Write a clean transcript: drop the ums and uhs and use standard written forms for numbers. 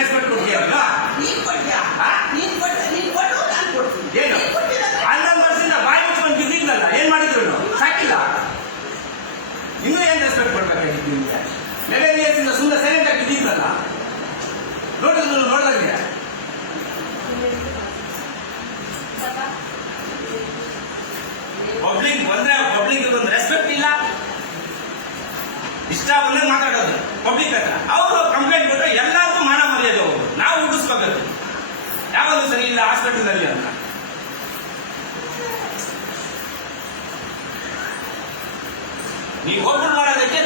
Respect ಕೊಡ್ತೀಯಲ್ಲ ನೀನ್ ಕೊಡ್ತೀಯಾ? ನೀನ್ ಕೊಟ್ಟು ನಾನು ಕೊಡ್ತೀನಿ. ಏನು ನೀನ್ ಕೊಟ್ಟಿರೋದು ಹನ್ನೊಂದು ವರ್ಷದಿಂದ ಬಾಯಿ ಮುಚ್ಕೊಂಡು ಬಿದ್ದಿದ್ನಲ್ಲ ಏನ್ ಮಾಡಿದ್ರು ಸಾಕಿಲ್ಲ. ಇನ್ನೂ ಏನ್ ರೆಸ್ಪೆಕ್ಟ್ ಕೊಡ್ಬೇಕಾಗಿತ್ತು ನಿಮ್ಗೆ? ನೆಲೆಯಿಂದ ಸುಮ್ಮನೆ ಸೈಲೆಂಟ್ ಆಗಿ ಬಿದ್ದಿದ್ನಲ್ಲ ನೋಡಿದ್ರು ನೋಡ್ದಂಗೆ. ಪಬ್ಲಿಕ್ ಬಂದ್ರೆ ಪಬ್ಲಿಕ್ ಒಂದು ರೆಸ್ಪೆಕ್ಟ್ ಇಲ್ಲ. ಇಷ್ಟ ಬಂದ್ರೆ ಮಾತಾಡೋದು ಪಬ್ಲಿಕ್ ಹತ್ರ. ಅವರು ಕಂಪ್ಲೇಂಟ್ ಕೊಟ್ಟರೆ ಎಲ್ಲರಿಗೂ ಮಾನ ಮರ್ಯಾದೆ ಹೋಗೋದು. ನಾವು ಉಗಿಸ್ಬೇಕು ಯಾವುದು ಸರಿ ಇಲ್ಲ ಹಾಸ್ಪಿಟಲ್ನಲ್ಲಿ ಅಂತ. ನೀವು ಓಪನ್ ಮಾಡೋದಕ್ಕೆ